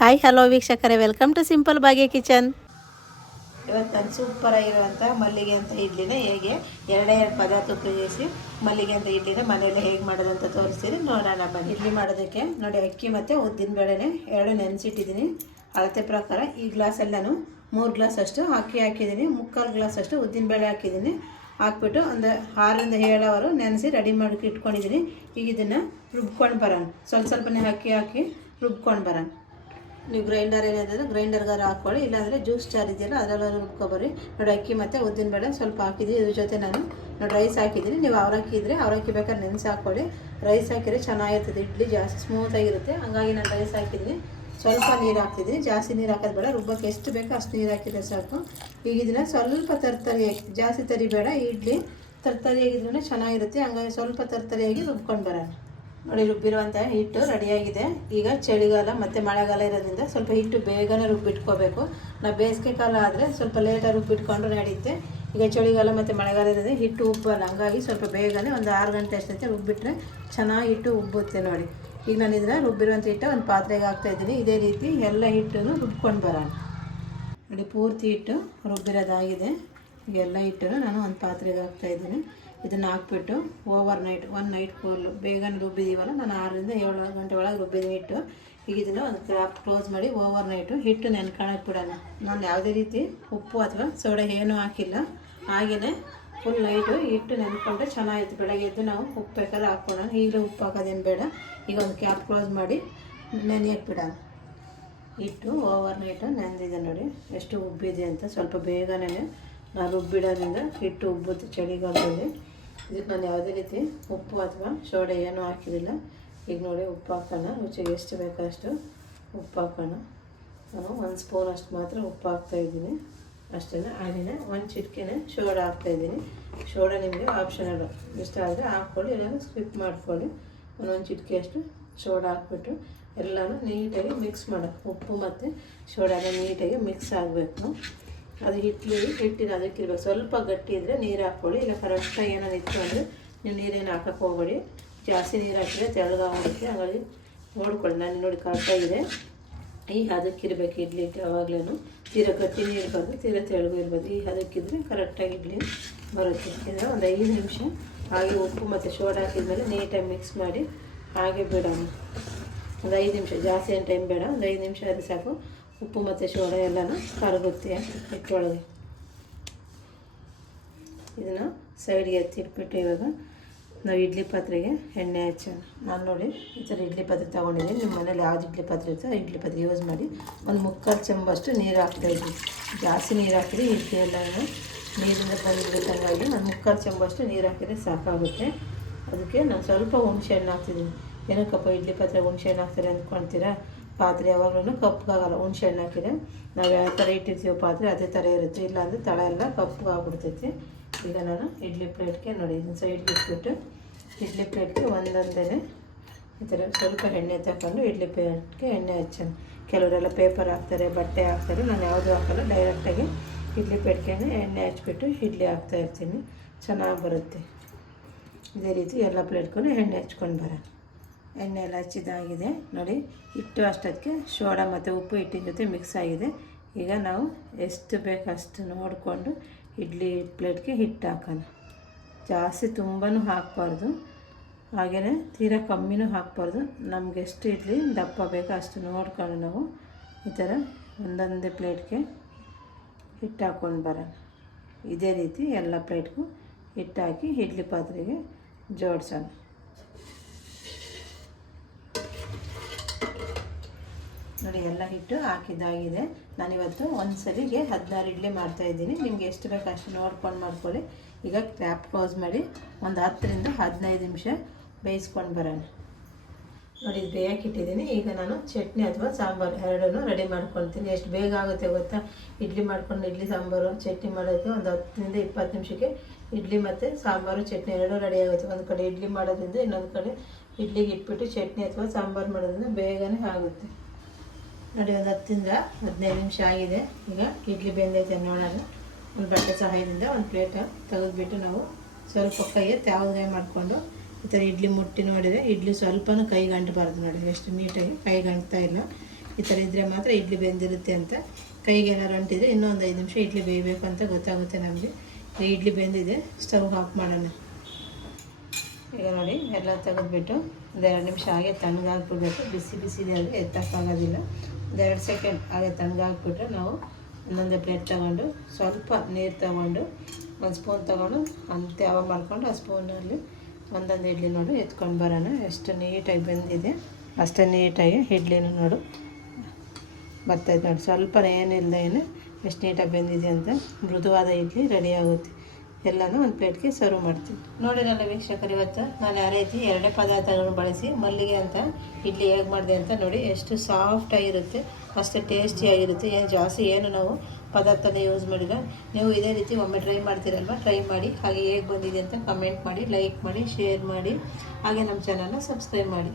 Hi hello ವೀಕ್ಷಕರೇ. Welcome to simple ಬಾಗೆ kitchen ಇವತ್ತು ನಾನು ಸೂಪರ್ ಆಗಿರುವಂಥ ಮಲ್ಲಿಗೆ ಅಂತ ಇಡ್ಲಿನ ಹೇಗೆ? ಎರಡೇ ಎರಡು ಪದಾರ್ಥ ಉಪಯೋಗಿಸಿ ಮಲ್ಲಿಗೆ ಅಂತ ಇಡ್ಲಿನ ಮನೆಯಲ್ಲಿ ಹೇಗೆ ಮಾಡೋದು ಅಂತ ತೋರಿಸ್ತೀನಿ. ನೋಡೋಣ ಬನ್ನಿ. ಇಡ್ಲಿ ಮಾಡೋದಕ್ಕೆ ನೋಡಿ ಅಕ್ಕಿ ಮತ್ತು ಉದ್ದಿನ ಬೇಳೆನೆ ಎರಡು ನೆನೆಸಿಟ್ಟಿದ್ದೀನಿ. ಅಳತೆ ಪ್ರಕಾರ ಈ ಗ್ಲಾಸಲ್ಲಿ ನಾನು ಮೂರು ಗ್ಲಾಸ್ ಅಷ್ಟು ಅಕ್ಕಿ ಹಾಕಿದ್ದೀನಿ. ಮುಕ್ಕಾಲು ಗ್ಲಾಸ್ ಅಷ್ಟು ಉದ್ದಿನ ಬೇಳೆ ಹಾಕಿದ್ದೀನಿ. ಹಾಕ್ಬಿಟ್ಟು ಒಂದು ಆರರಿಂದ ಏಳು ಅವರು ನೆನೆಸಿ ರೆಡಿ ಮಾಡಿ ಇಟ್ಕೊಂಡಿದ್ದೀನಿ. ಈಗ ಇದನ್ನು ರುಬ್ಕೊಂಡು ಬರೋಣ. ಸ್ವಲ್ಪ ಸ್ವಲ್ಪನೇ ಅಕ್ಕಿ ಹಾಕಿ ರುಬ್ಕೊಂಡು ಬರೋಣ. ನೀವು ಗ್ರೈಂಡರ್ ಏನಿದ್ರೆ ಗ್ರೈಂಡರ್ಗಾರ ಹಾಕ್ಕೊಳ್ಳಿ ಇಲ್ಲಾಂದರೆ ಜ್ಯೂಸ್ ಜಾರ್ ಇದೆಯಲ್ಲ ಅದರಲ್ಲೂ ರುಬ್ಕೊಬರ್ರಿ. ನೋಡಿ ಅಕ್ಕಿ ಮತ್ತು ಉದ್ದಿನ ಬೇಳೆ ಸ್ವಲ್ಪ ಹಾಕಿದ್ದೀನಿ. ಇದ್ರ ಜೊತೆ ನಾನು ನೋಡಿ ರೈಸ್ ಹಾಕಿದ್ದೀನಿ. ನೀವು ಅವಲಕ್ಕಿ ಇದ್ದರೆ ಅವರಕ್ಕಿ ಬೇಕಾದ್ರೆ ನೆನೆಸಿ ಹಾಕ್ಕೊಳ್ಳಿ ರೈಸ್ ಹಾಕಿದರೆ ಚೆನ್ನಾಗಿರ್ತದೆ. ಇಡ್ಲಿ ಜಾಸ್ತಿ ಸ್ಮೂತಾಗಿರುತ್ತೆ ಹಂಗಾಗಿ ನಾನು ರೈಸ್ ಹಾಕಿದ್ದೀನಿ. ಸ್ವಲ್ಪ ನೀರು ಹಾಕ್ತಿದ್ದೀನಿ. ಜಾಸ್ತಿ ನೀರು ಹಾಕೋದು ಬೇಡ. ರುಬ್ಬಕ್ಕೆ ಎಷ್ಟು ಬೇಕೋ ಅಷ್ಟು ನೀರು ಹಾಕಿದ್ರೆ ಸಾಕು. ಈಗ ಇದನ್ನು ಸ್ವಲ್ಪ ತರ್ತರಿಯಾಗಿ ಜಾಸ್ತಿ ತರಿಬೇಡ. ಇಡ್ಲಿ ಇಡ್ಲಿ ತರ್ತರಿಯಾಗಿದ್ರೂ ಚೆನ್ನಾಗಿರುತ್ತೆ. ಹಂಗಾಗಿ ಸ್ವಲ್ಪ ತರ್ತರಿಯಾಗಿ ರುಬ್ಕೊಂಡು ಬರೋಣ. ನೋಡಿ ರುಬ್ಬಿರುವಂಥ ಹಿಟ್ಟು ರೆಡಿಯಾಗಿದೆ. ಈಗ ಚಳಿಗಾಲ ಮತ್ತು ಮಳೆಗಾಲ ಇರೋದ್ರಿಂದ ಸ್ವಲ್ಪ ಹಿಟ್ಟು ಬೇಗನೆ ರುಬ್ಬಿಟ್ಕೋಬೇಕು. ನಾವು ಬೇಸಿಗೆ ಕಾಲ ಆದರೆ ಸ್ವಲ್ಪ ಲೇಟಾಗಿ ರುಬ್ಬಿಟ್ಕೊಂಡು ನಡೆಯುತ್ತೆ ಈಗ ಚಳಿಗಾಲ ಮತ್ತು ಮಳೆಗಾಲ ಇರೋದ್ರಿಂದ ಹಿಟ್ಟು ಉಬ್ಬಲ್ಲ ಹಂಗಾಗಿ ಸ್ವಲ್ಪ ಬೇಗನೆ ಒಂದು ಆರು ಗಂಟೆ ಅಷ್ಟೈತೆ ರುಬ್ಬಿಟ್ರೆ ಚೆನ್ನಾಗಿ ಹಿಟ್ಟು ಉಬ್ಬುತ್ತೆ ನೋಡಿ. ಈಗ ನಾನು ಇದನ್ನ ರುಬ್ಬಿರುವಂಥ ಹಿಟ್ಟು ಒಂದು ಪಾತ್ರೆಗೆ ಹಾಕ್ತಾ ಇದ್ದೀನಿ. ಇದೇ ರೀತಿ ಎಲ್ಲ ಹಿಟ್ಟನ್ನು ರುಬ್ಕೊಂಡು ಬರೋಣ. ನೋಡಿ ಪೂರ್ತಿ ಹಿಟ್ಟು ರುಬ್ಬಿರೋದಾಗಿದೆ. ಈಗ ಎಲ್ಲ ಹಿಟ್ಟನ್ನು ನಾನು ಒಂದು ಪಾತ್ರೆಗೆ ಹಾಕ್ತಾ ಇದ್ದೀನಿ. ಇದನ್ನು ಹಾಕ್ಬಿಟ್ಟು ಓವರ್ ನೈಟ್ ಒನ್ ನೈಟ್ ಕೋಲು ಬೇಗನೆ ರುಬ್ಬಿದ್ದೀವಲ್ಲ ನಾನು ಆರರಿಂದ ಏಳು ಗಂಟೆ ಒಳಗೆ ರುಬ್ಬಿದ್ದೀನಿ ಹಿಟ್ಟು. ಈಗ ಇದನ್ನು ಒಂದು ಕ್ರಾಪ್ ಕ್ಲೋಸ್ ಮಾಡಿ ಓವರ್ ನೈಟು ಹಿಟ್ಟು ನೆನ್ಕೊಳಕ್ಕೆ ಬಿಡೋಣ. ನಾನು ಯಾವುದೇ ರೀತಿ ಉಪ್ಪು ಅಥವಾ ಸೋಡಾ ಏನೂ ಹಾಕಿಲ್ಲ. ಹಾಗೆಯೇ ಫುಲ್ ನೈಟು ಹಿಟ್ಟು ನೆನ್ಕೊಂಡ್ರೆ ಚೆನ್ನಾಗಿತ್ತು. ಬೆಳಗ್ಗೆ ಎದ್ದು ನಾವು ಉಪ್ಪು ಬೇಕಾದ್ರೆ ಹಾಕ್ಕೊಳ್ಳೋಣ ಈಗಲೂ ಉಪ್ಪು ಹಾಕೋದೇನು ಬೇಡ. ಈಗ ಒಂದು ಕ್ಯಾಪ್ ಕ್ಲೋಸ್ ಮಾಡಿ ನೆನೆಯಕ್ಕೆ ಬಿಡೋಣ. ಹಿಟ್ಟು ಓವರ್ ನೈಟು ನೆಂದಿದೆ ನೋಡಿ. ಎಷ್ಟು ಉಬ್ಬಿದೆ ಅಂತ ಸ್ವಲ್ಪ ಬೇಗನೆ ನಾನು ರುಬ್ಬಿಡೋದ್ರಿಂದ ಹಿಟ್ಟು ಉಬ್ಬುತ್ತೆ, ಚಳಿಗಾಲದಲ್ಲಿ. ಇದಕ್ಕೆ ನಾನು ಯಾವುದೇ ರೀತಿ ಉಪ್ಪು ಅಥವಾ ಸೋಡೆ ಏನೂ ಹಾಕಿರಲಿಲ್ಲ ಈಗ ನೋಡಿ ಉಪ್ಪು ಹಾಕೋಣ. ರುಚಿಗೆ ಎಷ್ಟು ಬೇಕೋ ಅಷ್ಟು ಉಪ್ಪು ಹಾಕೋಣ. ನಾನು ಒಂದು ಸ್ಪೂನ್ ಅಷ್ಟು ಮಾತ್ರ ಉಪ್ಪು ಹಾಕ್ತಾಯಿದ್ದೀನಿ ಅಷ್ಟೇ ಹಾಗೆಯೇ ಒಂದು ಚಿಟಿಕೆನೆ ಸೋಡಾ ಹಾಕ್ತಾಯಿದ್ದೀನಿ ಸೋಡಾ ನಿಮಗೆ ಆಪ್ಷನಲ್. ಇಷ್ಟ ಆದರೆ ಹಾಕ್ಕೊಳ್ಳಿ, ಇಲ್ಲಾಂದ್ರೆ ಸ್ಕಿಪ್ ಮಾಡ್ಕೊಳ್ಳಿ. ಒಂದೊಂದು ಚಿಟಿಕೆ ಅಷ್ಟು ಸೋಡಾ ಹಾಕ್ಬಿಟ್ಟು ಎಲ್ಲನೂ ನೀಟಾಗಿ ಮಿಕ್ಸ್ ಮಾಡೋಕ್ಕೆ ಉಪ್ಪು ಮತ್ತು ಸೋಡಾನ ನೀಟಾಗಿ ಮಿಕ್ಸ್ ಆಗಬೇಕು. ಅದು ಹಿಟ್ಲಿ ಹಿಟ್ಟಿನ ಅದಕ್ಕೆ ಇರಬೇಕು. ಸ್ವಲ್ಪ ಗಟ್ಟಿ ಇದ್ದರೆ ನೀರು ಹಾಕ್ಕೊಳ್ಳಿ. ಇಲ್ಲ ಕರೆಕ್ಟಾಗಿ ಏನೋ ಇತ್ತು ಅಂದರೆ ನೀವು ನೀರೇನು ಹಾಕಕ್ಕೆ ಹೋಗಬೇಡಿ. ಜಾಸ್ತಿ ನೀರು ಹಾಕಿದ್ರೆ ತೆಳ್ಳಗಾಗುತ್ತೆ ಹಾಗಾಗಿ ನೋಡ್ಕೊಳ್ಳಿ. ನಾನು ನೋಡಿ ಕರೆಕ್ಟಾಗಿದೆ ಈ ಹದಕ್ಕಿರ್ಬೇಕು ಇಡ್ಲಿ ಯಾವಾಗಲೂ ತೀರಾ ಗಟ್ಟಿನೇ ಇರಬಾರ್ದು ತೀರಾ ತೆಳಗು ಇರ್ಬೋದು. ಈ ಹದಕ್ಕಿದ್ರೆ ಕರೆಕ್ಟಾಗಿ ಇಡ್ಲಿ ಬರುತ್ತೆ. ಅಂದರೆ ಒಂದು ಐದು ನಿಮಿಷ ಹಾಗೆ ಉಪ್ಪು ಮತ್ತು ಸೋಡಾ ಹಾಕಿದ್ಮೇಲೆ ನೀಟಾಗಿ ಮಿಕ್ಸ್ ಮಾಡಿ. ಹಾಗೆ ಬಿಡೋಣ. ಒಂದು ಐದು ನಿಮಿಷ. ಜಾಸ್ತಿ ಏನು ಟೈಮ್ ಬೇಡ. ಒಂದು ಐದು ನಿಮಿಷ ಆದರೆ ಸಾಕು. ಉಪ್ಪು ಮತ್ತು ಶೋಳೆ ಎಲ್ಲನೂ ಕರಗುತ್ತೆ ಹಿಟ್ಟೊಳಗೆ ಇದನ್ನು ಸೈಡ್ಗೆ ಎತ್ತಿಟ್ಬಿಟ್ಟು ಇವಾಗ ನಾವು ಇಡ್ಲಿ ಪಾತ್ರೆಗೆ ಎಣ್ಣೆ ಹಚ್ಚೋಣ. ನಾನು ನೋಡಿ ಈ ಥರ ಇಡ್ಲಿ ಪಾತ್ರೆ ತೊಗೊಂಡಿದ್ದೀನಿ. ನಿಮ್ಮ ಮನೇಲಿ ಯಾವ್ದು ಇಡ್ಲಿ ಪಾತ್ರೆ ಇರ್ತೋ ಆ ಇಡ್ಲಿ ಪಾತ್ರೆ ಯೂಸ್ ಮಾಡಿ ಒಂದು ಮುಕ್ಕಾಲು ಚಂಬಷ್ಟು ನೀರು ಹಾಕ್ತಾಯಿದ್ವಿ ಜಾಸ್ತಿ ನೀರು ಹಾಕಿದ್ರೆ ಇಡ್ಲಿ ಎಲ್ಲ ನೀರಿಂದ ಬಂದುಬಿಡುತ್ತಂಗಾಗಿ ನಾನು ಮುಕ್ಕಾಲು ಚಂಬಷ್ಟು ನೀರು ಹಾಕಿದ್ರೆ ಸಾಕಾಗುತ್ತೆ. ಅದಕ್ಕೆ ನಾನು ಸ್ವಲ್ಪ ಹುಣಸೆ ಹಣ್ಣು ಹಾಕ್ತಿದ್ದೀನಿ. ಏನಕ್ಕಪ್ಪ ಇಡ್ಲಿ ಪಾತ್ರೆ ಹುಣಸೆ ಹಣ್ಣು ಹಾಕ್ತಾರೆ ಅಂದ್ಕೊಳ್ತೀರಾ ಪಾತ್ರೆ ಯಾವಾಗಲೂ ಕಪ್ಪಗಾಗಲ್ಲ ಹುಣಸೆ ಹಣ್ಣು ಹಾಕಿದ್ರೆ. ನಾವು ಯಾವ ಥರ ಇಟ್ಟಿರ್ತೀವೋ ಪಾತ್ರೆ, ಅದೇ ಥರ ಇರುತ್ತೆ. ಇಲ್ಲಾಂದರೆ ತಳ ಎಲ್ಲ ಕಪ್ಪಗಾಗ್ಬಿಡ್ತೈತಿ ಈಗ ನಾನು ಇಡ್ಲಿ ಪ್ಲೇಟ್ಗೆ ನೋಡಿ ಇದನ್ನು ಸೈಡ್ಗೆ ಇಟ್ಬಿಟ್ಟು ಇಡ್ಲಿ ಪ್ಲೇಟ್ಗೆ ಒಂದೊಂದೇ ಈ ಥರ ಸ್ವಲ್ಪ ಎಣ್ಣೆ ತಗೊಂಡು ಇಡ್ಲಿ ಪ್ಲೇಟ್ಗೆ ಎಣ್ಣೆ ಹಚ್ಚೋಣ. ಕೆಲವರೆಲ್ಲ ಪೇಪರ್ ಹಾಕ್ತಾರೆ, ಬಟ್ಟೆ ಹಾಕ್ತಾರೆ. ನಾನು ಯಾವುದೂ ಹಾಕಲ್ಲ ಡೈರೆಕ್ಟಾಗಿ ಇಡ್ಲಿ ಪ್ಲೇಟ್ಗೆ ಎಣ್ಣೆ ಹಚ್ಬಿಟ್ಟು ಇಡ್ಲಿ ಹಾಕ್ತಾ ಇರ್ತೀನಿ. ಚೆನ್ನಾಗಿ ಬರುತ್ತೆ. ಇದೇ ರೀತಿ ಎಲ್ಲ ಪ್ಲೇಟ್ಗೂ ಎಣ್ಣೆ ಹಚ್ಕೊಂಡು ಬರೋಣ. ಎಣ್ಣೆ ಎಲ್ಲ ಹಚ್ಚಿದಾಗಿದೆ. ನೋಡಿ, ಹಿಟ್ಟು ಅಷ್ಟೊತ್ತಿಗೆ ಸೋಡಾ ಮತ್ತು ಉಪ್ಪು ಹಿಟ್ಟಿನ ಜೊತೆ ಮಿಕ್ಸ್ ಆಗಿದೆ. ಈಗ ನಾವು ಎಷ್ಟು ಬೇಕು ಅಷ್ಟು ನೋಡಿಕೊಂಡು ಇಡ್ಲಿ ಪ್ಲೇಟ್ಗೆ ಹಿಟ್ಟು ಹಾಕೋಣ. ಜಾಸ್ತಿ ತುಂಬಾ ಹಾಕಬಾರ್ದು. ಹಾಗೆಯೇ ತೀರಾ ಕಮ್ಮಿನೂ ಹಾಕಬಾರ್ದು. ನಮ್ಗೆ ಎಷ್ಟು ಇಡ್ಲಿ ದಪ್ಪ ಬೇಕೋ ಅಷ್ಟು ನೋಡ್ಕೊಂಡು ನಾವು ಈ ಥರ ಒಂದೊಂದೇ ಪ್ಲೇಟ್ಗೆ ಹಿಟ್ಟು ಹಾಕ್ಕೊಂಡು ಬರೋಣ. ಇದೇ ರೀತಿ ಎಲ್ಲ ಪ್ಲೇಟ್ಗೂ ಹಿಟ್ಟು ಹಾಕಿ ಇಡ್ಲಿ ಪಾತ್ರೆಗೆ ಜೋಡಿಸೋಣ. ನೋಡಿ, ಎಲ್ಲ ಹಿಟ್ಟು ಹಾಕಿದ್ದಾಗಿದೆ. ನಾನಿವತ್ತು ಒಂದು ಸರಿಗೆ ಹದಿನಾರು ಇಡ್ಲಿ ಮಾಡ್ತಾಯಿದ್ದೀನಿ ನಿಮ್ಗೆ ಎಷ್ಟು ಬೇಕು ಅಷ್ಟು ನೋಡ್ಕೊಂಡು ಮಾಡ್ಕೊಳ್ಳಿ. ಈಗ ಕ್ಯಾಪ್ ಕ್ಲೋಸ್ ಮಾಡಿ ಒಂದು ಹತ್ತರಿಂದ ಹದಿನೈದು ನಿಮಿಷ ಬೇಯಿಸ್ಕೊಂಡು ಬರೋಣ. ನೋಡಿ, ಇದು ಬೇಯಕ್ಕೆ ಇಟ್ಟಿದ್ದೀನಿ. ಈಗ ನಾನು ಚಟ್ನಿ ಅಥವಾ ಸಾಂಬಾರು ಎರಡನ್ನೂ ರೆಡಿ ಮಾಡ್ಕೊಳ್ತೀನಿ. ಎಷ್ಟು ಬೇಗ ಆಗುತ್ತೆ ಗೊತ್ತಾ? ಇಡ್ಲಿ ಮಾಡ್ಕೊಂಡು ಇಡ್ಲಿ, ಸಾಂಬಾರು, ಚಟ್ನಿ ಮಾಡೋದಕ್ಕೆ ಒಂದು ಹತ್ತರಿಂದ ಇಪ್ಪತ್ತು ನಿಮಿಷಕ್ಕೆ ಇಡ್ಲಿ ಮತ್ತು ಸಾಂಬಾರು, ಚಟ್ನಿ ಎರಡೂ ರೆಡಿ ಆಗುತ್ತೆ. ಒಂದು ಕಡೆ ಇಡ್ಲಿ ಮಾಡೋದ್ರಿಂದ ಇನ್ನೊಂದು ಕಡೆ ಇಡ್ಲಿಗೆ ಇಟ್ಬಿಟ್ಟು ಚಟ್ನಿ ಅಥವಾ ಸಾಂಬಾರು ಮಾಡೋದ್ರಿಂದ ಬೇಗನೆ ಆಗುತ್ತೆ. ನೋಡಿ, ಒಂದು ಹತ್ತಿಂದ ಹದಿನೈದು ನಿಮಿಷ ಆಗಿದೆ. ಈಗ ಇಡ್ಲಿ ಬೆಂದೈತೆ ನೋಡೋಣ. ಒಂದು ಬಟ್ಟೆ ಸಹಾಯದಿಂದ ಒಂದು ಪ್ಲೇಟ್ ತೆಗೆದುಬಿಟ್ಟು ನಾವು ಸ್ವಲ್ಪ ಕೈಗೆ ತ್ಯಾವಗಾಯ ಮಾಡಿಕೊಂಡು ಈ ಥರ ಇಡ್ಲಿ ಮುಟ್ಟಿ ನೋಡಿದರೆ ಇಡ್ಲಿ ಸ್ವಲ್ಪನೂ ಕೈ ಅಂಟಬಾರ್ದು ನೋಡಿ, ಎಷ್ಟು ನೀಟಾಗಿ ಕೈ ಗಂಟ್ತಾ ಇಲ್ಲ. ಈ ಥರ ಇದ್ದರೆ ಮಾತ್ರ ಇಡ್ಲಿ ಬೆಂದಿರುತ್ತೆ ಅಂತ. ಕೈಗೆ ಏನಾರು ಅಂಟಿದ್ರೆ ಇನ್ನೂ ಒಂದು ಐದು ನಿಮಿಷ ಇಡ್ಲಿ ಬೇಯಬೇಕು ಅಂತ ಗೊತ್ತಾಗುತ್ತೆ ನಮಗೆ. ಇಡ್ಲಿ ಬೆಂದಿದೆ, ಸ್ಟವ್ ಆಫ್ ಮಾಡೋಣ. ಈಗ ನೋಡಿ, ಎಲ್ಲ ತೆಗೆದುಬಿಟ್ಟು ಒಂದು ಎರಡು ನಿಮಿಷ ಹಾಗೆ ತಣ್ಣಗಾಕ್ಬಿಡ್ಬೇಕು ಬಿಸಿ ಬಿಸಿದೆ ಅಂದರೆ ಎತ್ತಕ್ಕಾಗೋದಿಲ್ಲ. ಒಂದೆರಡು ಸೆಕೆಂಡ್ ಹಾಗೆ ತಣ್ಣಗಾಕ್ಬಿಟ್ರೆ ನಾವು ಇನ್ನೊಂದು ಪ್ಲೇಟ್ ತಗೊಂಡು ಸ್ವಲ್ಪ ನೀರು ತಗೊಂಡು ಒಂದು ಸ್ಪೂನ್ ತಗೊಂಡು ಅಂತ ಯಾವಾಗ ಮಾಡ್ಕೊಂಡು ಆ ಸ್ಪೂನಲ್ಲಿ ಒಂದೊಂದು ಇಡ್ಲಿ ನೋಡು ಎತ್ಕೊಂಡು ಬರೋಣ. ಎಷ್ಟು ನೀಟಾಗಿ ಬೆಂದಿದೆ. ಅಷ್ಟೇ ನೀಟಾಗಿ ಇಡ್ಲಿನೂ ನೋಡು. ಬರ್ತೈತೆ ನೋಡಿ. ಸ್ವಲ್ಪ ಏನಿಲ್ಲ ಏನು ಎಷ್ಟು ನೀಟಾಗಿ ಬೆಂದಿದೆ ಅಂತ ಮೃದುವಾದ ಇಡ್ಲಿ ರೆಡಿ ಆಗುತ್ತೆ. ಎಲ್ಲನೂ ಒಂದು ಪ್ಲೇಟ್ಗೆ ಸರ್ವ್ ಮಾಡ್ತೀನಿ ನೋಡಿರಲ್ಲ ವೀಕ್ಷಕರು, ಇವತ್ತು ನಾನು ಯಾವ ರೀತಿ ಎರಡೇ ಪದಾರ್ಥಗಳನ್ನು ಬಳಸಿ ಮಲ್ಲಿಗೆ ಅಂತ, ಇಡ್ಲಿ ಹೇಗೆ ಮಾಡಿದೆ ಅಂತ ನೋಡಿ ಎಷ್ಟು ಸಾಫ್ಟಾಗಿರುತ್ತೆ ಅಷ್ಟು ಟೇಸ್ಟಿಯಾಗಿರುತ್ತೆ ಏನು ಜಾಸ್ತಿ ಏನು ನಾವು ಪದಾರ್ಥನ ಯೂಸ್ ಮಾಡಿಲ್ಲ. ನೀವು ಇದೇ ರೀತಿ ಒಮ್ಮೆ ಟ್ರೈ ಮಾಡ್ತೀರಲ್ವ ಟ್ರೈ ಮಾಡಿ, ಹಾಗೆ ಹೇಗೆ ಬಂದಿದೆ ಅಂತ ಕಮೆಂಟ್ ಮಾಡಿ ಲೈಕ್ ಮಾಡಿ ಶೇರ್ ಮಾಡಿ, ಹಾಗೆ ನಮ್ಮ ಚಾನಲ್ನ ಸಬ್ಸ್ಕ್ರೈಬ್ ಮಾಡಿ.